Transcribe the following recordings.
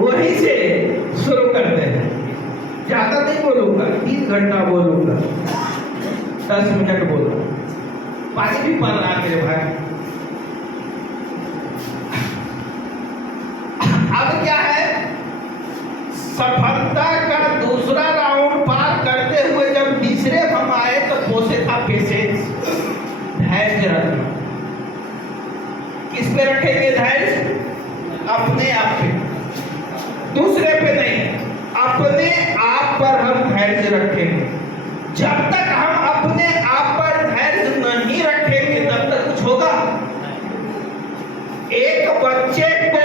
वहीं से शुरू करते हैं। ज्यादा नहीं बोलूंगा, 3 घंटा बोलूंगा, 10 मिनट बोलूंगा। पानी भी पड़ रहा मेरे भाई। अब क्या है, सफलता का दूसरा राउंड पार करते हुए जब तीसरे हम आए तो पोसे था पेशेंस, धैर्य रखना। किस पे रखेंगे धैर्य? अपने आप पे, दूसरे पे नहीं, अपने आप पर हम धैर्य रखेंगे। जब तक हम अपने आप पर धैर्य नहीं रखेंगे तब तक कुछ होगा? एक बच्चे को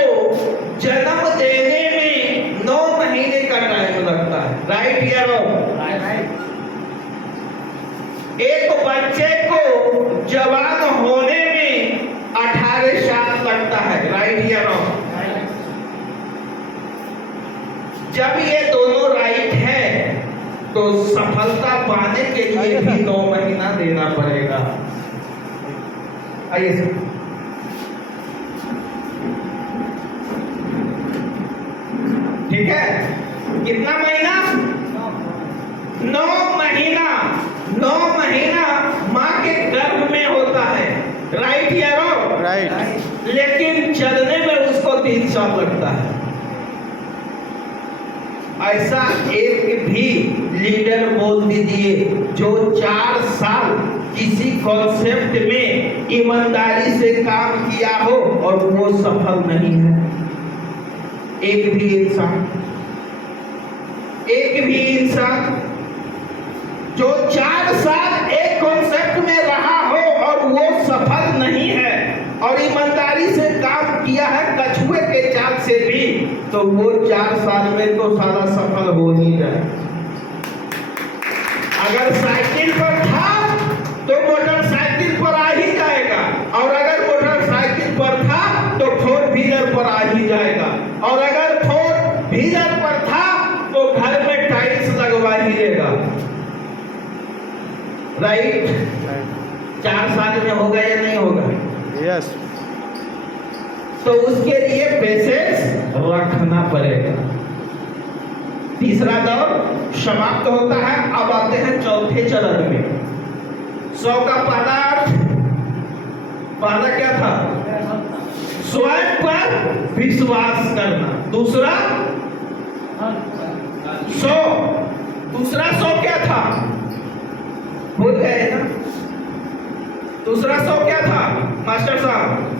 जन्म देने में 9 महीने का टाइम लगता है, राइट या रॉन्ग? एक बच्चे को जवान होने में 18 साल लगता है, राइट या रॉन्ग? जब ये दोनों राइट है तो सफलता पाने के लिए भी 9 महीना देना पड़ेगा। आइए सर, ठीक है? कितना महीना? 9 महीना। 9 महीना माँ के गर्भ में होता है, राइट या रॉन्ग? राइट। लेकिन चलने में उसको 3 साल लगता है। ऐसा एक भी लीडर बोल दीजिए जो 4 साल किसी कॉन्सेप्ट में ईमानदारी से काम किया हो और वो सफल नहीं है। एक भी इंसान जो 4 साल एक कॉन्सेप्ट में रहा हो और वो सफल नहीं है और ईमानदारी से काम किया है कछुए के चाल से भी, तो वो 4 साल में तो सारा सफल हो ही जाए। अगर साइकिल पर था तो मोटरसाइकिल पर आ ही जाएगा, और अगर मोटरसाइकिल पर था तो 4 व्हीलर पर आ ही जाएगा, और अगर 4 व्हीलर पर था तो घर में टाइल्स लगवा ही देगा, राइट? 4 साल में होगा या नहीं होगा? यस। तो उसके लिए पेशेंस रखना पड़ेगा। तीसरा दौर समाप्त होता है। अब आते हैं चौथे चरण में। 100 का पहला क्या था? स्वयं पर विश्वास करना। दूसरा 100, दूसरा 100 क्या था? भूल गए ना? दूसरा 100 क्या था मास्टर साहब?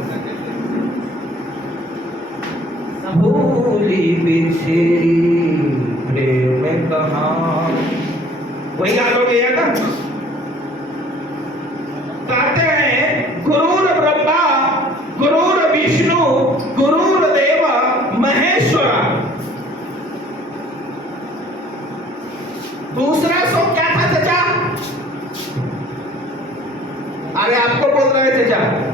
भूली बिछड़ी प्रेम कहाँ, वही याद हो गया ना? कहते हैं गुरुर ब्रह्मा गुरुर विष्णु गुरुर देव महेश्वरा। दूसरा 100 क्या था चाचा? अरे आपको बोल रहे थे चाचा।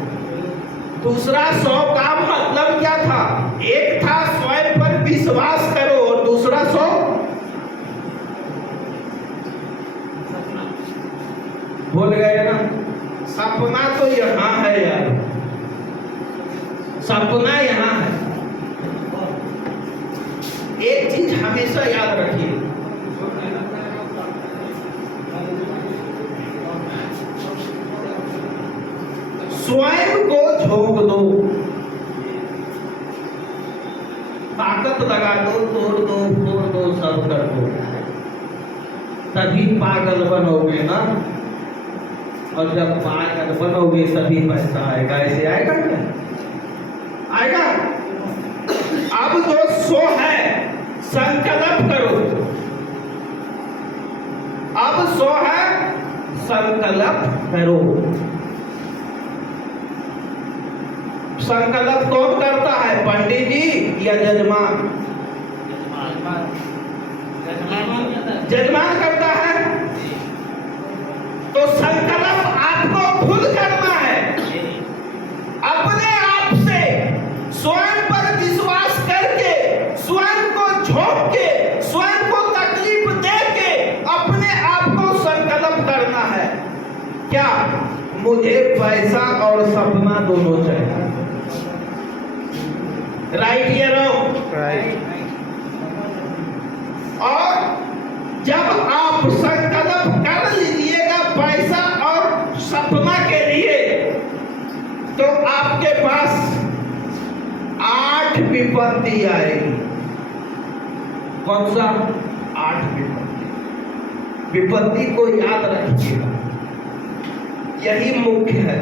दूसरा 100 का मतलब क्या था? एक था स्वयं पर विश्वास करो, और दूसरा 100 भूल गए ना? सपना तो यहाँ है यार, सपना यहाँ है। एक चीज हमेशा याद रखिए, स्वयं को झोंक दो, ताकत लगा दो, तोड़ दो, फोड़ दो, सब कर दो, तभी पागल बनोगे ना। और जब पागल बनोगे तभी पैसा आएगा। ऐसे आएगा क्या? आएगा? अब जो 100 है संकल्प करो। अब 100 है, संकल्प करो। संकल्प कौन करता है? पंडित जी या जजमान? जजमान करता है। तो संकल्प आपको खुद करना है, अपने आप से, स्वयं पर विश्वास करके, स्वयं को झोंक के, स्वयं को तकलीफ दे के अपने आप को संकल्प करना है। क्या? मुझे पैसा और सपना दोनों चाहिए, राइट या रॉन्ग? राइट। विपत्ति आएगी। कौन सा? 8 विपत्ति। विपत्ति को याद रखिएगा, यही मुख्य है।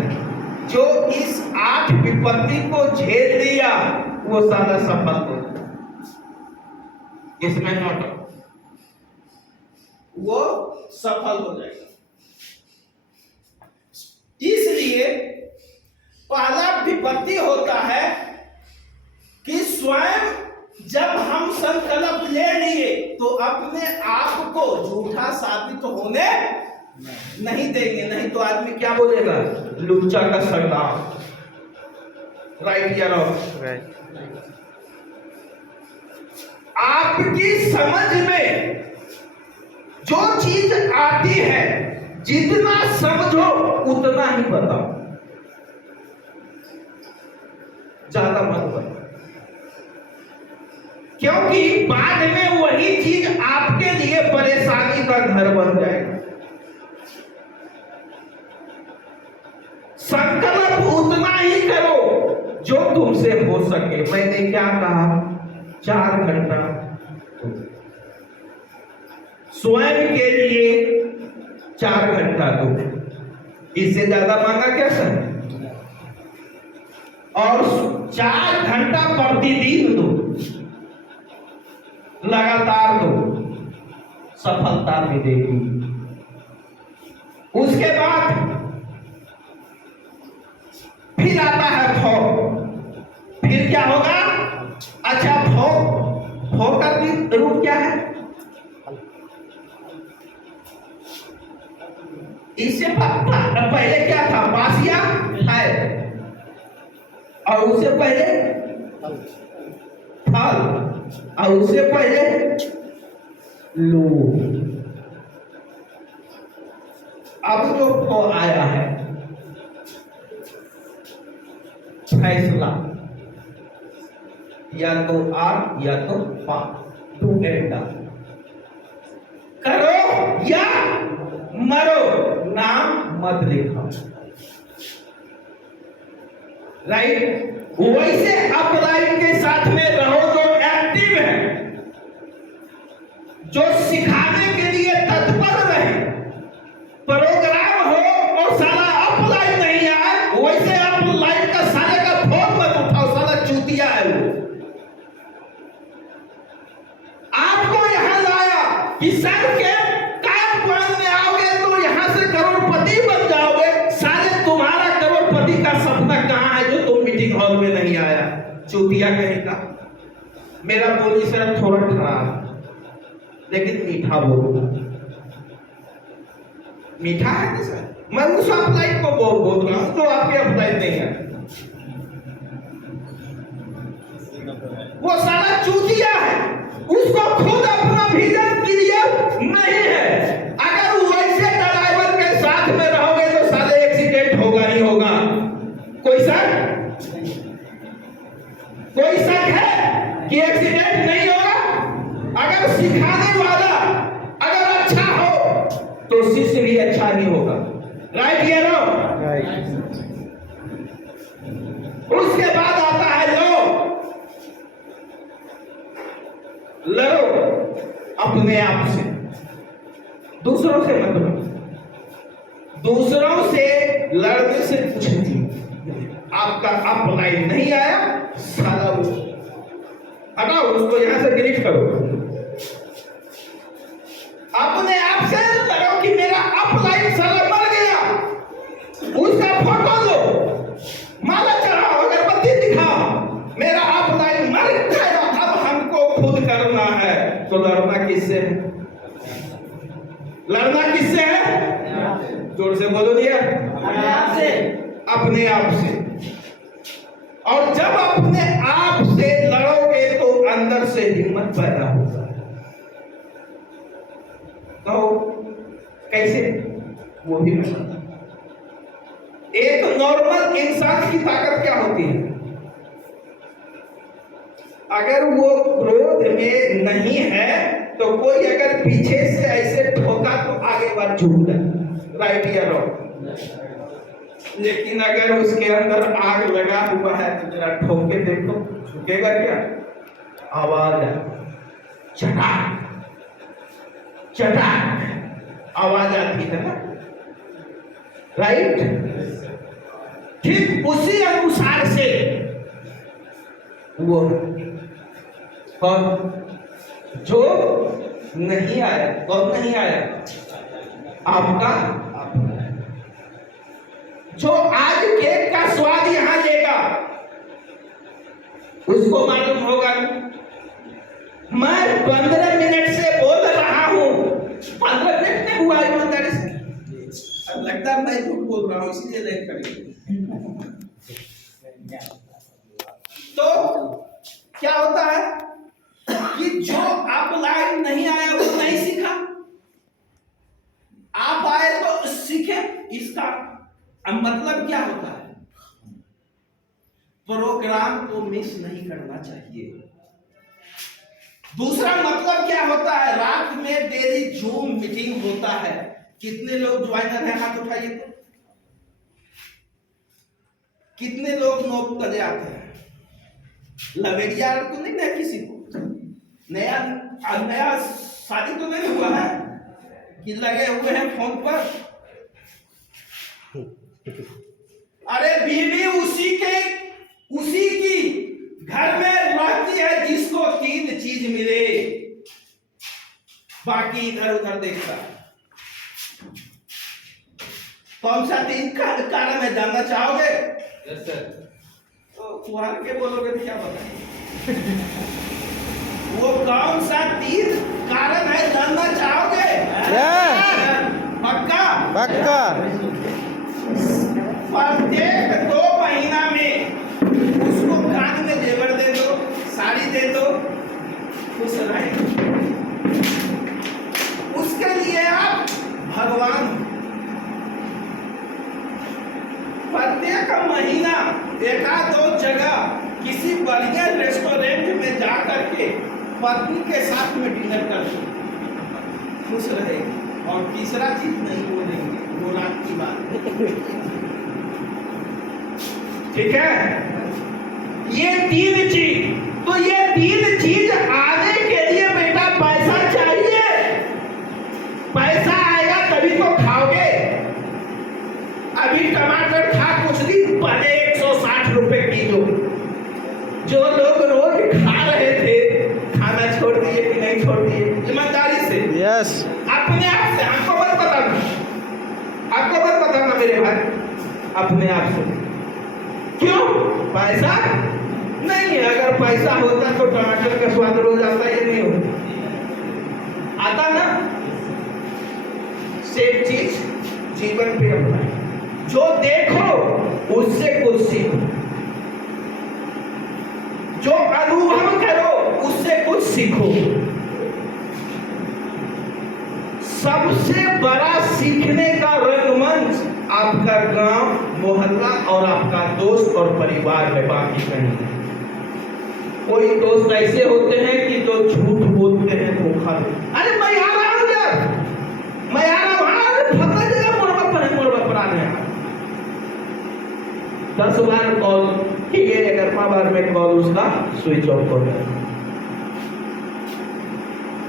जो इस 8 विपत्ति को झेल लिया वो सारा सफल हो जाए, इसमें नोट, वो सफल हो जाएगा। इसलिए पहला विपत्ति होता है कि स्वयं जब हम संकल्प ले लिए तो अपने आप को झूठा साबित होने नहीं देंगे, नहीं तो आदमी क्या बोलेगा? लुच्चा का सरदार। राइट या रॉन्ग? राइट। आपकी समझ में जो चीज आती है, जितना समझो उतना ही बताओ, ज्यादा मत बताओ, क्योंकि बाद में वही चीज आपके लिए परेशानी का घर बन जाएगा। संकल्प उतना ही करो जो तुमसे हो सके। मैंने क्या कहा? 4 घंटा स्वयं के लिए 4 घंटा दो, इससे ज्यादा मांगा क्या सर? और 4 घंटा प्रतिदिन दो, लगातार दो, सफलता मिलेगी। उसके बाद फिर आता है भोग। फिर क्या होगा? अच्छा, भोग का रूप क्या है? इससे पहले क्या था? बासिया है, और उससे पहले फल, और उससे पहले लोभ। अब जो भोग आया है, फैसला, या तो आप या तो पाप, डू एंड डाई, करो या मरो, नाम मत लिखो। राइट? वैसे अपलाइन के साथ में रहो जो एक्टिव है, जो सिखाने के लिए तत्पर रहे। प्रोग्राम हो और साला अपलाइन नहीं आए, वैसे अपलाइन का साले का भोग मत उठाओ, साला चूतिया है वो। आपको यहां लाया कि सर के काम पॉइंट में आओगे तो यहां से करोड़पति बन जाओगे। साले तुम्हारा करोड़पति का सपना कहां है जो तुम मीटिंग हॉल में नहीं आया? चूतिया कहीं का। मेरा बोली सर थोड़ा खराब, लेकिन मीठा बोलूंगा। मीठा है ना सर? मैं उस अपलाइन को बोल रहा हूं जो आपके अपलाइन नहीं है। वो साला चूतिया है, उसको खुद अपना विजन क्लियर नहीं है। अगर वैसे ड्राइवर के साथ में रहोगे तो साले एक्सीडेंट होगा ही होगा। कोई शक है कि एक्सीडेंट नहीं होगा? अगर सिखाने वाला अगर अच्छा हो तो शिष्य भी अच्छा ही होगा। राइट या रॉन्ग? राइट। उसके बाद आता है लड़ो अपने आप से, दूसरों से मत लड़ो। दूसरों से लड़ने से कुछ नहीं। आपका अपलाइन नहीं आया, साला वो हटाओ, उसको यहां से डिलीट करो। अपने आप से लड़ो कि मेरा अपलाइन साला मर गया, उसका फोटो लो, माला चढ़ाओ, अगरबत्ती दिखाओ, मेरा अपलाइन मर गया। अब हमको खुद करना है। तो लड़ना किससे है? लड़ना किससे है? जोर से बोलो दिया। अपने आप से। और जब अपने आप से लड़ोगे तो अंदर से हिम्मत पैदा होगा। तो कैसे? वो भी बताता। एक नॉर्मल इंसान की ताकत क्या होती है? अगर वो क्रोध में नहीं है तो कोई अगर पीछे से ऐसे ठोका तो आगे बढ़ झूठ है। राइट या रॉन्ग? लेकिन अगर उसके अंदर आग लगा हुआ है तो जरा ठोक के देखो, झुकेगा क्या? आवाज चटाक चटाक आवाज आती है ना, राइट। ठीक उसी अनुसार से वो कौन जो नहीं आया, कौन नहीं आया, आपका जो आज केक का स्वाद यहां लेगा उसको मालूम होगा मैं 15 मिनट से बोल रहा हूं, 15 मिनट नहीं हुआ ईमानदारी से, अब लगता है मैं झूठ बोल रहा हूं इसलिए नहीं करेंगे। तो क्या होता है कि जो आप लाइन नहीं आया वो नहीं सीखा, आप आए तो सीखे। इसका मतलब क्या होता है, प्रोग्राम को मिस नहीं करना चाहिए। दूसरा मतलब क्या होता है, रात में डेली जूम मीटिंग होता है। कितने लोग ज्वाइनर हैं, हाथ उठाइए तो। कितने लोग नोट करे आते हैं, लवेरिया तो नहीं ना किसी को, नया नया शादी तो नहीं हुआ है कि लगे हुए हैं फोन पर। अरे बीवी उसी की घर में रहती है जिसको 3 चीज मिले, बाकी इधर उधर देखता है। कौन सा 3 कारण में जानना चाहोगे? Yes sir. तो कुहार के बोलोगे तो क्या बताएं? वो कौन सा 3 कारण है जानना चाहोगे? पक्का पक्का। प्रत्येक 2 महीना में उसको कान में जेवर दे दो, साड़ी दे दो, खुश रहे। उसके लिए आप भगवान। प्रत्येक महीना 1-2 जगह किसी बढ़िया रेस्टोरेंट में जा करके पत्नी के साथ में डिनर कर दो, खुश रहेगी। और तीसरा चीज नहीं बोलेंगे, वो रात की बात, ठीक है। ये 3 चीज, तो ये 3 चीज आने के लिए बेटा पैसा चाहिए। पैसा आएगा तभी तो खाओगे। अभी टमाटर था कुछ दिन पहले 160 रुपए किलो। जो लोग रोज खा रहे थे, खाना छोड़ दिए कि नहीं छोड़ दिए? ईमानदारी से यस। अपने आप से, आपको मत बताना, आपको मत बताना मेरे भाई, अपने आप से। क्यों? पैसा नहीं है। अगर पैसा होता तो टमाटर का स्वाद रोज आता, ये नहीं होता, आता ना। सेम चीज जीवन पे अपना, जो देखो उससे कुछ सीखो, जो अनुभव करो उससे कुछ सीखो। सबसे बड़ा सीखने का रंगमंच आपका गांव, मोहल्ला और आपका दोस्त और परिवार में, बाकी कहीं नहीं। कोई दोस्त ऐसे होते हैं कि जो झूठ बोलते हैं, धोखा। अरे मैं आ रहा हूं यार, मैं आ रहा हूं, फंसा जगह मोड़ पर आने 10 बार कॉल किए, 11वां बार में कॉल उसका स्विच ऑफ हो गया।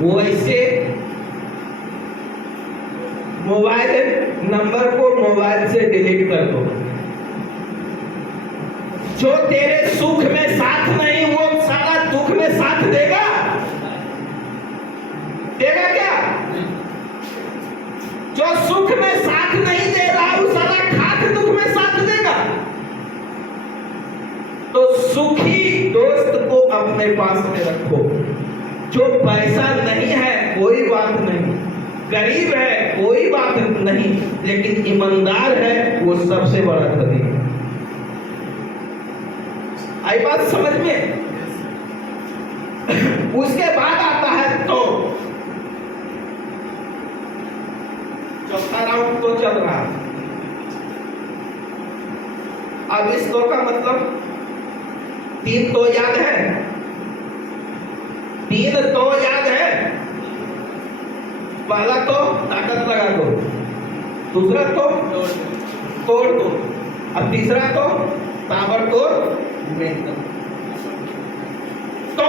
वो ऐसे मोबाइल नंबर को मोबाइल से डिलीट कर दो। जो तेरे सुख में साथ नहीं, वो सारा दुख में साथ देगा, देगा क्या? जो सुख में साथ नहीं दे रहा, वो सारा खाक दुख में साथ देगा। तो सुखी दोस्त को अपने पास में रखो। जो पैसा नहीं है कोई बात नहीं, गरीब है कोई बात नहीं, लेकिन ईमानदार है वो सबसे बड़ा धनी है। आई बात समझ में? उसके बाद आता है तो चौथा राउंड तो चल रहा है। अब इस तो का मतलब 3 तो याद है, 3 तो याद है। पहला तो ताकत लगा दो, दूसरा तो तोड़ दो, अब तीसरा तो ताबड़तोड़ तो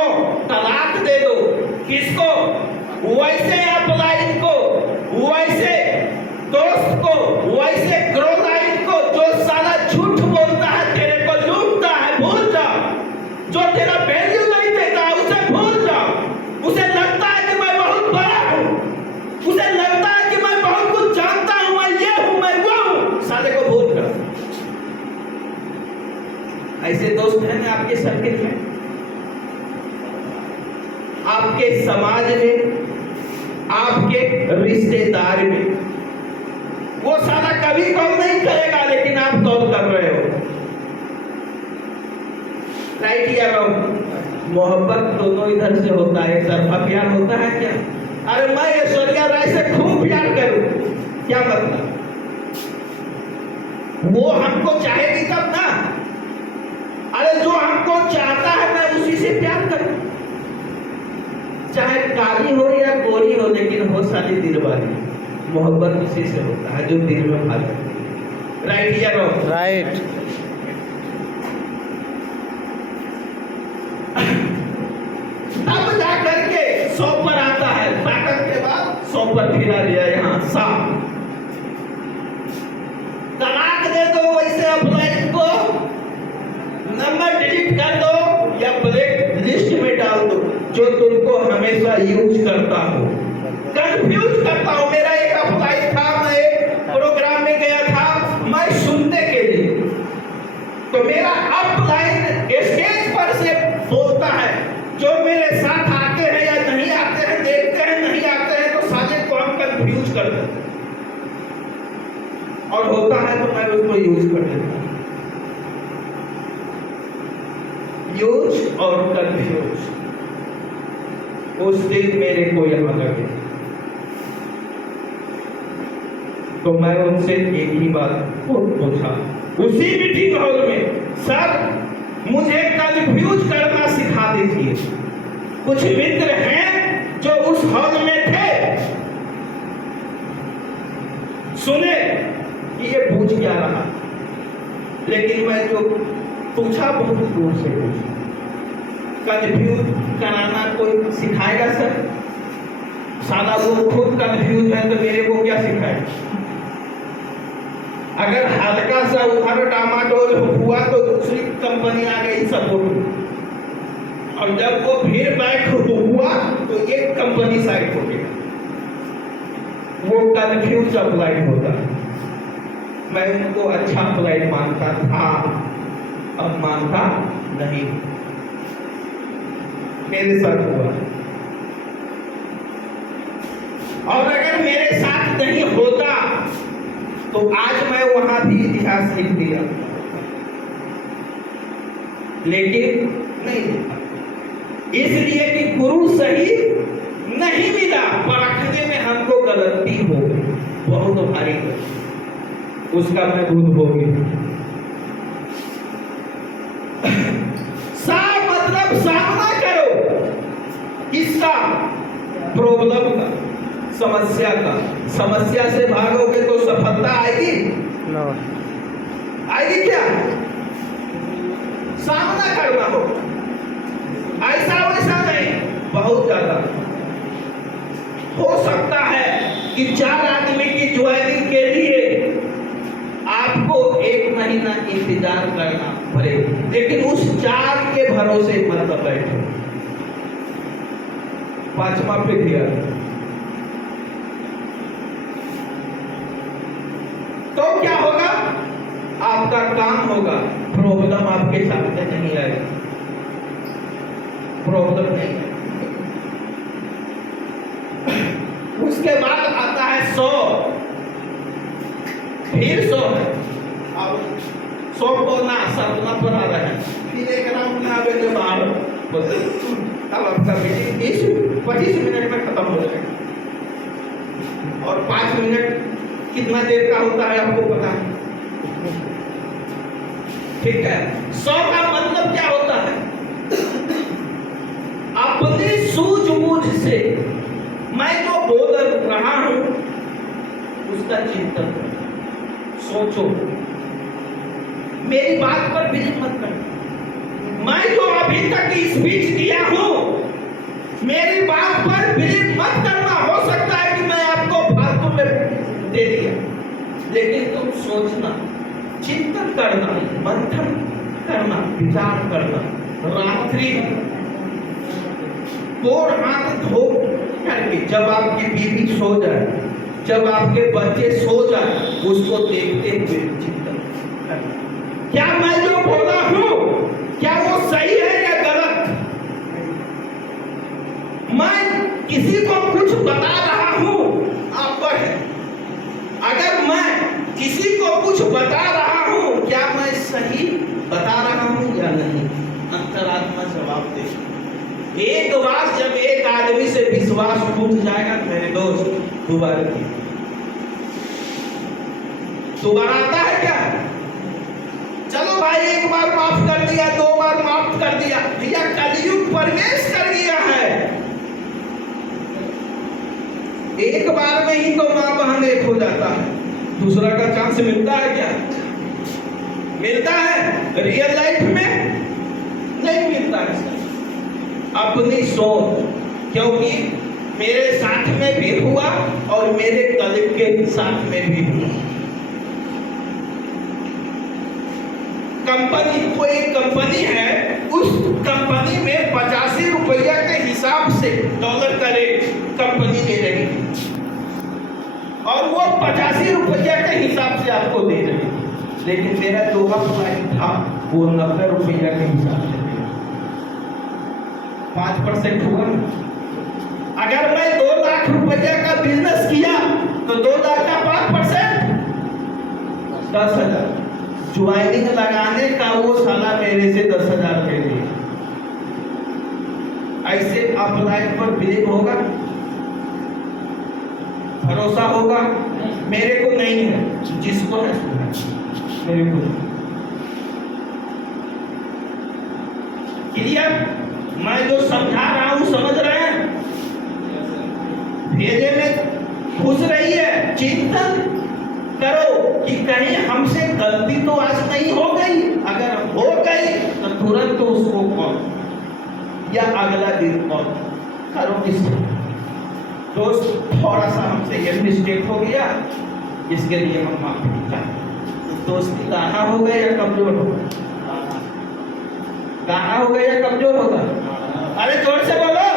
किसको? वैसे अपलाइन को, वैसे दोस्त को, वैसे क्रोलाइन को जो साला झूठ बोलता है, तेरे को लूटता है, भूल जाओ। जो तेरा वैल्यू नहीं देता उसे भूल जाओ। उसे लगता है कि मैं बहुत बड़ा हूं, उसे लगता है कि मैं बहुत कुछ जानता हूं, मैं ये हूं, मैं वो हूं, साले को भूल जाओ। ऐसे दोस्त हैं ना आपके सर्किल में, आपके समाज में, आपके रिश्तेदार में। वो साला कभी कॉल नहीं करेगा, लेकिन आप कॉल कर रहे हो। राइट या रॉन्ग? मोहब्बत दोनों इधर से होता है, एक तरफा प्यार होता है क्या? अरे मैं ऐश्वर्या राय से खूब प्यार करूं, क्या मतलब? वो हमको चाहेगी तब ना। अरे जो हमको चाहता है मैं उसी से प्यार करूं, चाहे काली हो या गोरी हो, लेकिन हो साली दिल वाली। मोहब्बत उसी से होता है जो दिल में भाग जाती है। राइट या रॉन्ग? राइट। तब जा करके 100 पर आता है, ताकत के बाद 100 पर फिरा लिया यहाँ साफ। तलाक दे दो वैसे अपलाइन को, नंबर डिलीट कर दो या ब्लैक लिस्ट में डाल दो, जो तुमको हमेशा यूज करता हो, कंफ्यूज करता हो। मेरा एक अपलाइन था, मैं एक प्रोग्राम में गया था, मैं सुनने के लिए, तो मेरा अपलाइन स्टेज पर से बोलता है, जो मेरे साथ आते हैं या नहीं आते हैं, देखते हैं नहीं आते हैं, तो साले को हम कंफ्यूज कर देते हैं, और होता है तो मैं उसको यूज कर देता हूं। यूज और कंफ्यूज। उस दिन मेरे को यहाँ लगे तो मैं उनसे एक ही बात पूछा उसी मीटिंग हॉल में, सर मुझे कंफ्यूज करना सिखा दीजिए। कुछ मित्र हैं जो उस हॉल में थे, सुने कि ये पूछ क्या रहा, लेकिन मैं जो पूछा बहुत दूर से पूछा। कंफ्यूज कराना कोई सिखाएगा सर? साला वो खुद कंफ्यूज है तो मेरे को क्या सिखाए? अगर हल्का सा उधर डामाडोल हुआ तो दूसरी कंपनी आ गई सपोर्ट में, और जब वो फिर बैक हुआ तो एक कंपनी साइड हो गया। वो कंफ्यूज अप्लाई होता है। मैं उनको अच्छा अप्लाई मानता था, अब मानता नहीं। मेरे साथ हुआ, और अगर मेरे साथ नहीं होता तो आज मैं वहां भी इतिहास लिख दिया, लेकिन नहीं लिखा, इसलिए कि गुरु सही नहीं मिला। परखने में हमको गलती हो गई, बहुत भारी गलती, उसका मैं खुद हो गई। मतलब सामना करो किसका? प्रॉब्लम का, समस्या का। समस्या से भागोगे तो सफलता आएगी? no. आएगी क्या? सामना करना हो, ऐसा वैसा नहीं, बहुत ज्यादा। हो सकता है कि 4 आदमी की ज्वाइनिंग के लिए आपको 1 महीना इंतजार करना पड़े, लेकिन उस 4 के भरोसे मत बैठो। 5वां पे दिया तो क्या होगा? आपका काम होगा, प्रॉब्लम आपके सामने नहीं आएगी, प्रॉब्लम नहीं है। उसके बाद आता है 100, फिर 100 है, अब 100 को ना सपना पर आ रहा है, फिर एक राउंड में आगे जो बाहर बोलते, अब आपका मीटिंग 20-25 मिनट में खत्म हो जाएगा, और 5 मिनट कितना देर का होता है आपको पता है? ठीक है। 100 का मतलब क्या होता है? अपनी सूझबूझ से मैं जो बोल रहा हूं उसका चिंतन करो, सोचो, मेरी बात पर विरोध मत करो। मैं जो अभी तक स्पीच दिया हूं मेरी बात सोचना, चिंतन करना, मंथन करना, विचार करना, रात्रि गोड़ हाथ धो करके जब आपकी बीवी सो जाए, जब आपके बच्चे सो जाए, उसको देखते हुए चिंतन करना, क्या मैं जो बोला हूं क्या वो सही है या गलत? मैं किसी को कुछ बता रहा हूं, आप पर है। अगर मैं किसी को कुछ बता रहा हूं, क्या मैं सही बता रहा हूं या नहीं? अंतरात्मा जवाब दे। एक बार जब एक आदमी से विश्वास टूट जाएगा मेरे दोस्त, दोबारा आता है क्या? चलो भाई, एक बार माफ कर दिया, दो बार माफ कर दिया, भैया कलयुग प्रवेश कर गया है। एक बार में ही तो मां बहन एक हो जाता है, दूसरा का चांस मिलता है क्या? मिलता है? रियल लाइफ में नहीं मिलता है। अपनी सोच, क्योंकि मेरे साथ में भी हुआ और मेरे कलीग के साथ में भी हुआ। कंपनी, कोई कंपनी है, उस कंपनी में 85 रुपया के हिसाब से डॉलर का रेट कंपनी दे रही है और वो 85 रुपया के हिसाब से आपको दे रही है, लेकिन मेरा जो फ्लाइट था वो 90 रुपया के हिसाब से 5% हुआ। अगर मैं 2 लाख रुपया का बिजनेस किया तो 2 लाख का 5% 10,000। ज्वाइनिंग लगाने का वो साला मेरे से 10,000 ले लिया। ऐसे आप लाइफ पर बिलीव होगा, भरोसा होगा? मेरे को नहीं है, जिसको है मेरे को। क्लियर? मैं जो समझा रहा हूं समझ रहे हैं? भेजे में घुस रही है। चिंतन करो कि कहीं हमसे गलती तो आज नहीं हो गई। अगर हो गई तो तुरंत तो उसको कॉल या अगला दिन कॉल करो। किसको? दोस्त, थोड़ा सा हमसे ये मिस्टेक हो गया, इसके लिए हम माफी चाहते। दोस्ती गाना हो गया या कमजोर होगा? गाना हो गया या कमजोर होगा? अरे जोर से बोलो,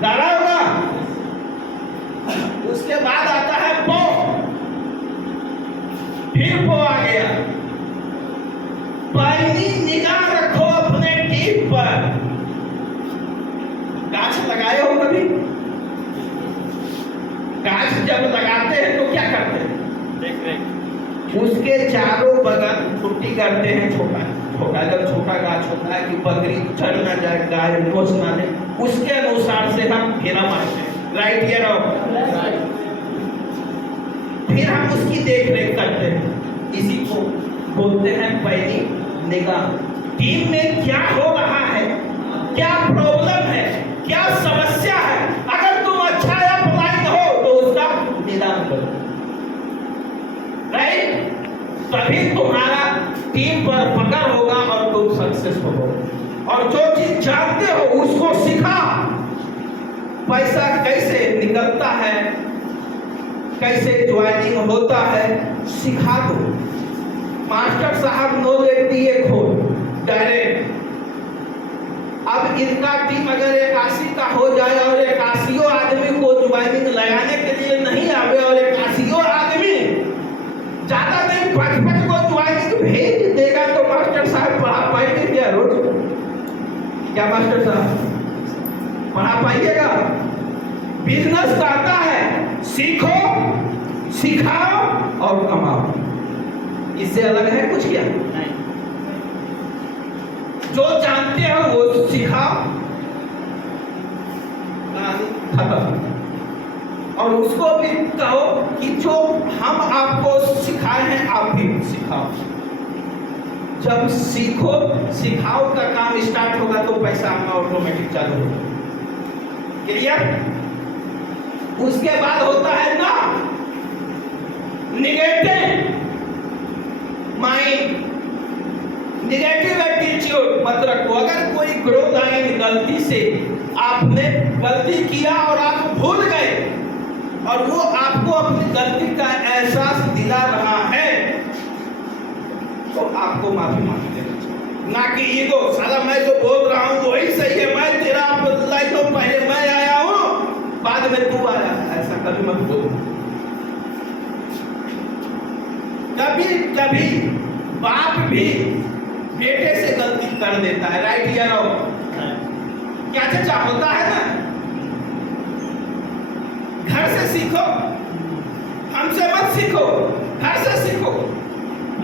गाना होगा। उसके बाद आता है पो, फिर पो आ गया। पैनी निगाह रखो अपने टीप पर। गाछ लगाए हो कभी? गाछ जब लगाते हैं तो क्या करते हैं? देख रहे, उसके चारों बगल पुट्टी करते हैं। छोटा छोटा, जब छोटा गाछ होता है कि बकरी चढ़ ना जाए, गाय घुस ना ले, उसके अनुसार से हम घेरा मारते हैं। राइट या रॉन्ग? फिर हम उसकी देख रेख करते हैं। इसी को बोलते हैं पैनी निगाह। टीम में क्या हो रहा है, क्या प्रॉब्लम है, क्या समस्या है, अगर तुम अच्छा या पलायन हो तो उसका निदान करो। राइट? तभी तुम्हारा टीम पर पकड़ होगा और तुम सक्सेसफुल हो। और जो चीज जानते हो उसको सिखा। पैसा कैसे निकलता है, कैसे ज्वाइनिंग होता है, सिखा दो। मास्टर साहब नॉलेज दिए खोल डायरेक्ट। अब इनका टीम अगर 81 का हो जाए और 81 आदमी को ज्वाइनिंग लगाने के लिए नहीं आवे और 81 आदमी ज्यादा नहीं 5-5 को ज्वाइनिंग भेज देगा तो मास्टर साहब पढ़ा पाएंगे क्या रोज? क्या मास्टर साहब पढ़ा पाइएगा? बिजनेस कहता है सीखो, सिखाओ और कमाओ। इससे अलग है कुछ क्या? नहीं। जो जानते हो वो सिखाओ, खत्म। और उसको भी कहो कि जो हम आपको सिखाए हैं आप भी सिखाओ। जब सीखो सिखाओ का काम स्टार्ट होगा तो पैसा आपका ऑटोमेटिक चालू होगा। क्लियर? उसके बाद होता है ना निगेटिव माइंड, निगेटिव एटीट्यूड मत रखो। अगर कोई ग्रोथ लाइन गलती से आपने गलती किया और आप भूल गए और वो आपको अपनी गलती का एहसास दिला रहा है, तो आपको माफी मांग लेना चाहिए। ना कि ईगो, साला मैं जो बोल रहा हूँ वही सही है, मैं तेरा लाइक पहले मैं आया हूँ बाद में तू आया, ऐसा कभी मत बोलो। कभी कभी बाप भी बेटे से गलती कर देता है, राइट या रॉन्ग? क्या चचा होता है ना? घर से सीखो, हमसे मत सीखो, घर से सीखो।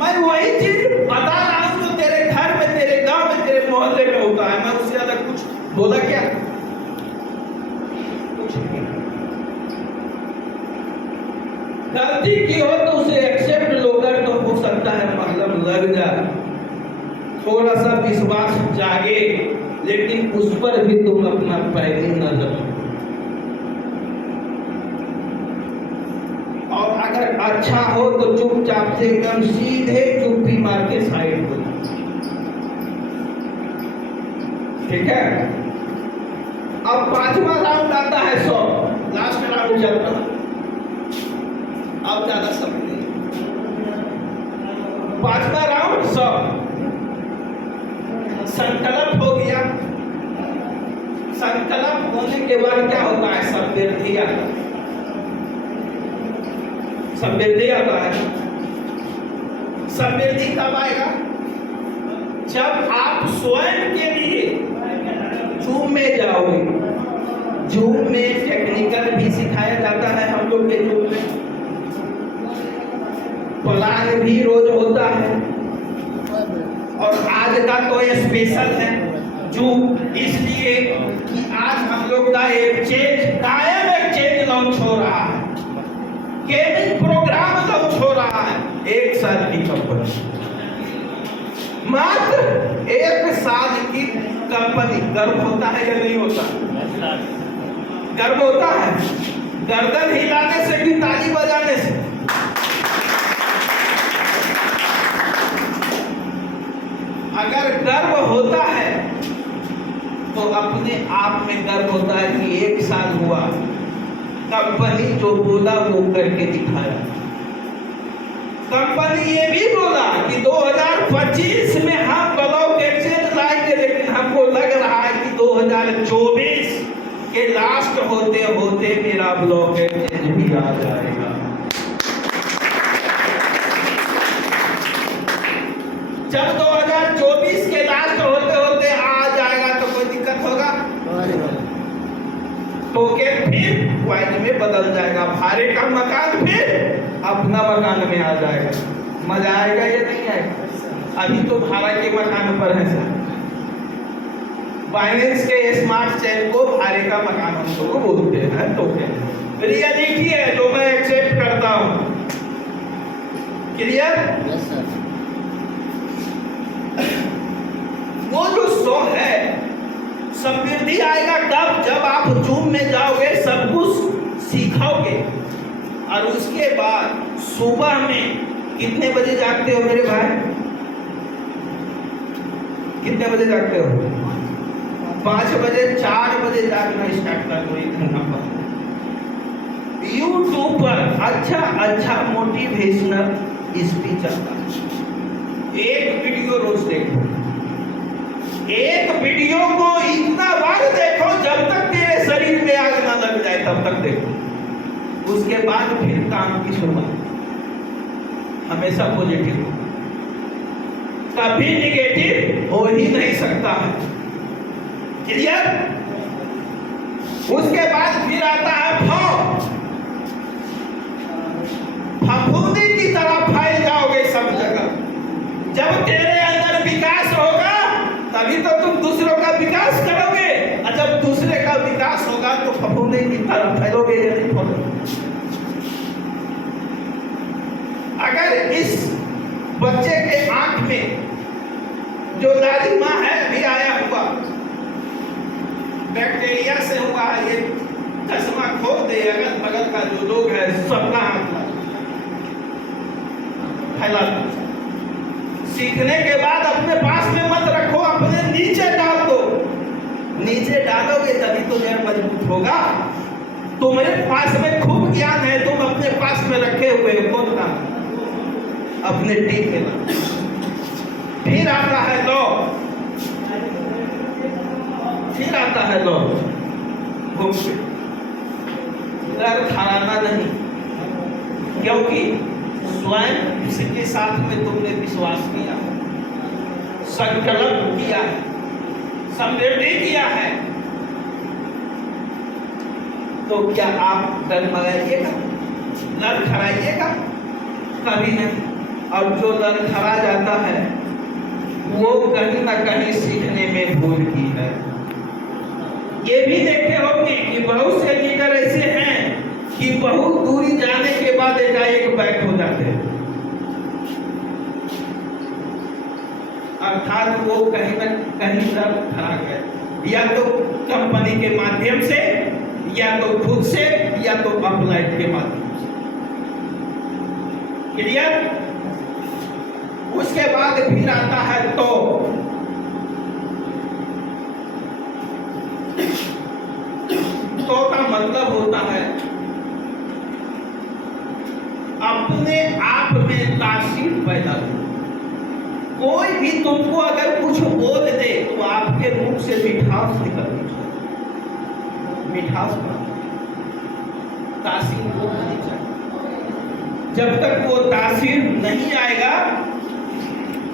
मैं वही चीज बता रहा हूं जो तेरे घर में, तेरे गांव में, तेरे मोहल्ले में होता है। मैं उससे ज्यादा कुछ बोला क्या? कुछ नहीं। गलती की हो तो उसे एक्सेप्ट लो कर, तो हो सकता है मतलब लग जाए, थोड़ा सा विश्वास जागे, लेकिन उस पर भी तुम अपना पैनी न रखो। और अगर अच्छा हो तो चुपचाप से एकदम सीधे चुप्पी मार के साइड हो, ठीक है? अब पांचवा राउंड आता है 100, लास्ट राउंड चलता है। अब ज्यादा समय नहीं, पांचवा राउंड 100। संकल्प हो गया। संकल्प होने के बाद क्या होता है? समृद्धि आता है। समृद्धि आता है। समृद्धि कब आएगा? जब आप स्वयं के लिए जूम में जाओगे। जूम में टेक्निकल भी सिखाया जाता है हम लोग के जूम में, प्लान भी रोज होता है, और आज का तो स्पेशल है जूम, इसलिए कि आज हम लोग का कायम एक्सचेंज लॉन्च हो रहा है, गेमिंग प्रोग्राम लॉन्च हो रहा है। 1 साल की कंपनी, मात्र 1 साल की कंपनी। गर्व होता है या नहीं होता? गर्व होता है। गर्दन हिलाने से भी, ताली बजाने से। अगर गर्व होता है तो अपने आप में गर्व होता है कि 1 साल हुआ, कंपनी जो बोला वो करके दिखाया। कंपनी ये भी बोला कि 2025 में हम ब्लॉक एक्सचेंज लाएंगे, लेकिन हमको लग रहा है कि 2024 के लास्ट होते होते मेरा ब्लॉक एक्सचेंज भी आ जाएगा। जब 2024 के लास्ट होते होते आ जाएगा तो कोई दिक्कत होगा? टोकन फिर क्वाइन में बदल जाएगा, भाड़े का मकान फिर अपना मकान में आ जाएगा। मजा आएगा या नहीं आएगा? अभी तो भाड़ा के मकान पर है सर। बाइनेंस के स्मार्ट चेन को भाड़े का मकान हम लोग बोलते हैं, टोकन रियलिटी है जो मैं एक्सेप्ट करता हूं। क्लियर? Yes sir. वो जो 100 है, समृद्धि आएगा तब जब आप जूम में जाओगे, सब कुछ सीखोगे, और उसके बाद सुबह में कितने बजे जागते हो मेरे भाई? कितने बजे जागते हो? 5 बजे, 4 बजे जागना स्टार्ट कर दो। 1 घंटा पर यूट्यूब पर अच्छा मोटिवेशनल स्पीच आता है। एक वीडियो रोज देखो। एक वीडियो को इतना बार देखो जब तक तेरे शरीर में आग ना लग जाए, तब तक देखो। उसके बाद फिर काम की शुरुआत। हमेशा पॉजिटिव, कभी निगेटिव हो ही नहीं सकता है। क्लियर? उसके बाद फिर आता है भाव। फफूंदी की तरह फैल जाओगे सब जगह। जब तेरे अंदर विकास होगा तभी तो तुम दूसरों का विकास करोगे, और जब दूसरे का विकास होगा तो फफूंदी की तरह फैलोगे या नहीं फैलोगे? अगर इस बच्चे के आंख में जो लालिमा है भी आया हुआ, बैक्टीरिया से हुआ है, ये चश्मा खोल दे, अगल बगल का जो लोग है सबका आंख फैला। सीखने के बाद अपने पास में मत रखो, अपने नीचे डाल दो। नीचे डालोगे तभी तो जड़ मजबूत होगा। तुम्हारे पास में खूब ज्ञान है, तुम अपने पास में रखे हुए हो, कौन काम अपने टीम में ना। फिर आता है लो, फिर आता है लो घूम के, खराना नहीं, क्योंकि स्वयं इसके साथ में तुमने विश्वास किया, संकल्प किया है, संवेदन किया है, तो क्या आप डगमगाइएगा, लड़खड़ाइएगा? कभी नहीं। और जो लड़खड़ा जाता है वो कहीं ना कहीं सीखने में भूल की है। ये भी देखे होंगे कि बहुत से लीडर ऐसे हैं कि बहुत दूरी जाने के बाद एकाएक बैक हो जाते हैं, अर्थात वो कहीं न कहीं लड़खड़ा गए, या तो कंपनी के माध्यम से, या तो खुद से, या तो अपलाइट के माध्यम से। क्लियर? उसके बाद फिर आता है तो का मतलब होता है अपने आप में तासीर पैदा हो। कोई भी तुमको अगर कुछ बोल दे तो आपके मुख से मिठास निकलनी चाहिए, मिठास तासीर वो नहीं चाहिए। जब तक वो तासीर नहीं आएगा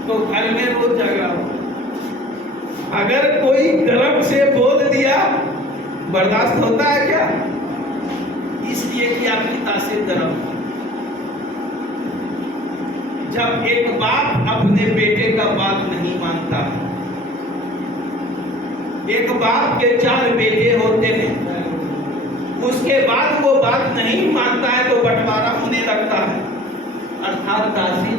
तो घर में रोज झगड़ा हो। अगर कोई गर्म से बोल दिया, बर्दाश्त होता है क्या? इसलिए कि आपकी तासीर गर्म है। जब एक बाप अपने बेटे का बात नहीं मानता, एक बाप के 4 बेटे होते हैं, उसके बाद वो बात नहीं मानता है तो बंटवारा होने लगता है, अर्थात तासीर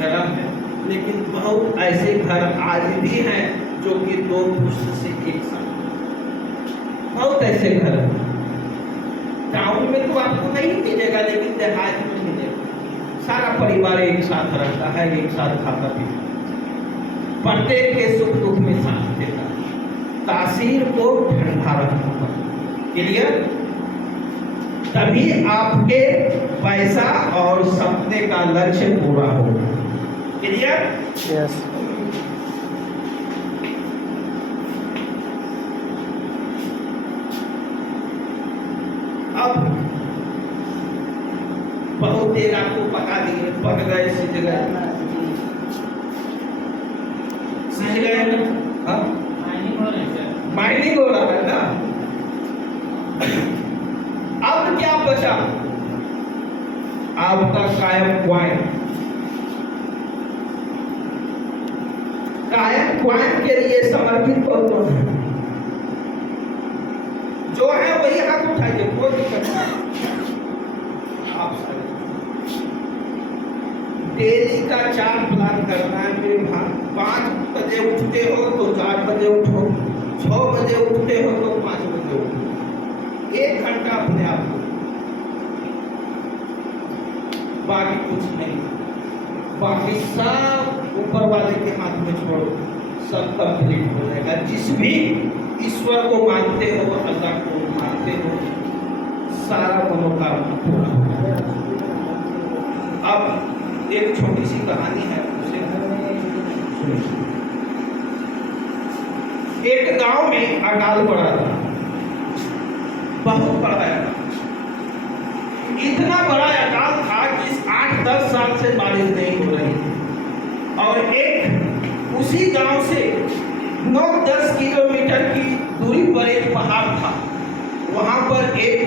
गर्म है। लेकिन बहुत ऐसे घर आज भी हैं जो कि 2 पुरुष से एक साथ, बहुत ऐसे घर हैं। गाँव में तो आपको नहीं मिलेगा, लेकिन देहात में मिलेगा। सारा परिवार एक साथ रहता है, एक साथ खाता पीता, प्रत्येक के सुख दुख में साथ देता है। तासीर को ठंडा रखना, क्लियर? तभी आपके पैसा और सपने का लक्ष्य पूरा होगा। क्लियर? यस। अब बहुत देर आपको पका दिए, पक गए, सिज गए, सिज गए ना? माइनिंग हो रहा है ना? अब क्या बचा? आपका कायम पॉइंट, कायम पॉइंट के लिए समर्पित कौन है? जो है वही हाथ उठाइए, कोई दिक्कत नहीं। आप डेली का 4 प्लान करना है। मेरे 5 बजे उठते हो तो 4 बजे उठो, 6 बजे उठते हो तो 5 बजे उठो। 1 घंटा अपने आप को, बाकी कुछ नहीं, बाकी सब ऊपर वाले के हाथ में छोड़ो, सब कंप्लीट हो जाएगा। जिस भी ईश्वर को मानते हो, अल्लाह को मानते हो, सारा मनोकामना पूरा हो जाएगा। अब एक छोटी सी कहानी है, उसे सुनिए। एक गांव में अकाल पड़ा था, बहुत बड़ा अकाल, इतना बड़ा अकाल था कि 8-10 साल से बारिश नहीं हो रही, और एक उसी गांव से 9-10 किलोमीटर की दूरी पर एक पहाड़ था, वहां पर एक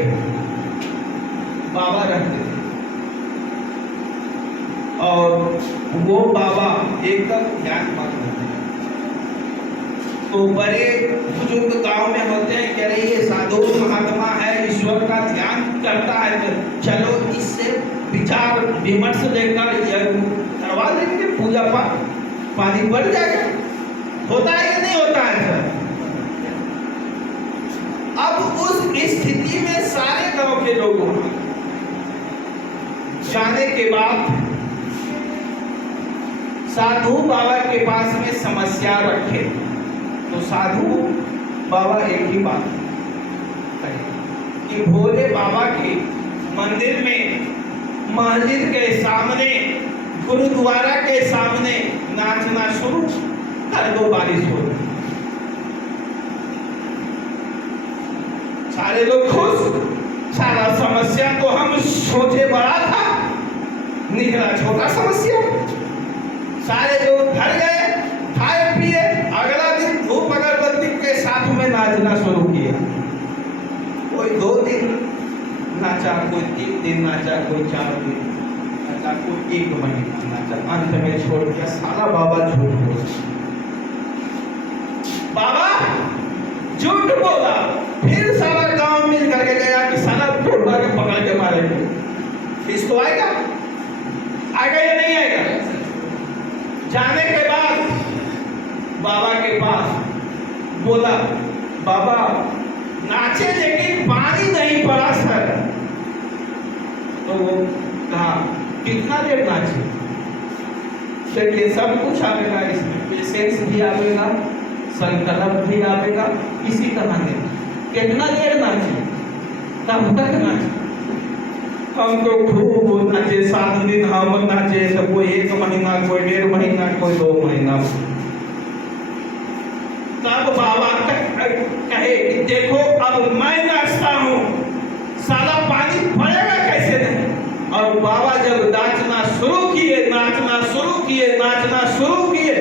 बाबा रहते थे, और वो बाबा एकदम ध्यान मग्न होते हैं। तो बड़े बुजुर्ग गांव में होते हैं, कह रहे ये साधु महात्मा है, ईश्वर का ध्यान करता है, तो चलो इससे विचार विमर्श लेकर करवा देंगे, पूजा पाठ, पानी बढ़ जाएगा। होता है या नहीं होता है सर? अब उस स्थिति में सारे गांव के लोगों जाने के बाद साधु बाबा के पास में समस्या रखे, तो साधु बाबा एक ही बात कहे कि भोले बाबा के मंदिर में, मस्जिद के सामने, गुरुद्वारा के सामने नाचना शुरू कर दो, बारिश हो। सारे लोग खुश, सारा समस्या तो हम सोचे बड़ा था, निकला छोटा समस्या। सारे लोग घर गए, खाए पिए, अगला दिन धूप अगरबत्ती के साथ में नाचना शुरू किया। कोई 2 दिन नाचा, कोई 3 दिन नाचा, कोई 4 दिन नाचा, कोई 1 महीना नाचा, अंत में छोड़ दिया। साला बाबा झूठ बोला, बाबा झूठ बोला। फिर सारा गांव मिल करके गया कि साला टोला के पकड़ के मारेंगे। फीस तो आएगा, आएगा या नहीं आएगा? जाने के बाद बाबा के पास बोला, बाबा नाचे लेकिन पानी नहीं पड़ा सर। तो वो कहा कितना देर नाचे? चलिए सब कुछ आवेगा इसमें, पेशेंस भी आवेगा, संकल्प भी आवेगा, इसी तरह ने कितना देर नाचे? तब तक नाचे। हम तो खूब नाचे, 7 दिन हम नाचे, तो कोई 1 महीना, कोई 1.5 महीना, कोई 2 महीना। तब बाबा कहे कि देखो अब मैं नाचता हूँ, साला पानी पड़ेगा कैसे नहीं। और बाबा जब नाचना शुरू किए, नाचना शुरू किए, नाचना शुरू किए,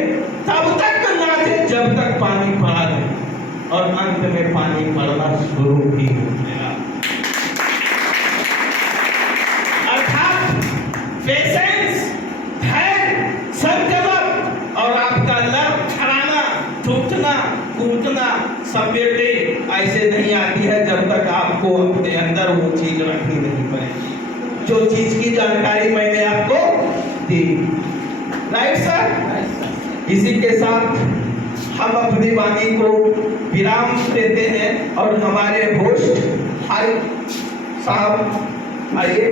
तब तक नाचे जब तक पानी पड़ा नहीं, और अंत में पानी पड़ना शुरू ही हो गया। अर्थात पेशेंस, धैर्य, संकल्प और आपका लड़खड़ाना, टूटना, कूदना सब बेटे ऐसे नहीं आती है जब तक आपको अपने अंदर वो चीज रखनी नहीं पड़ेगी, जो चीज की जानकारी मैंने आपको दी। Right sir? इसी के साथ हम अपनी वाणी को विराम देते हैं और हमारे होस्ट हाई साहब आइए।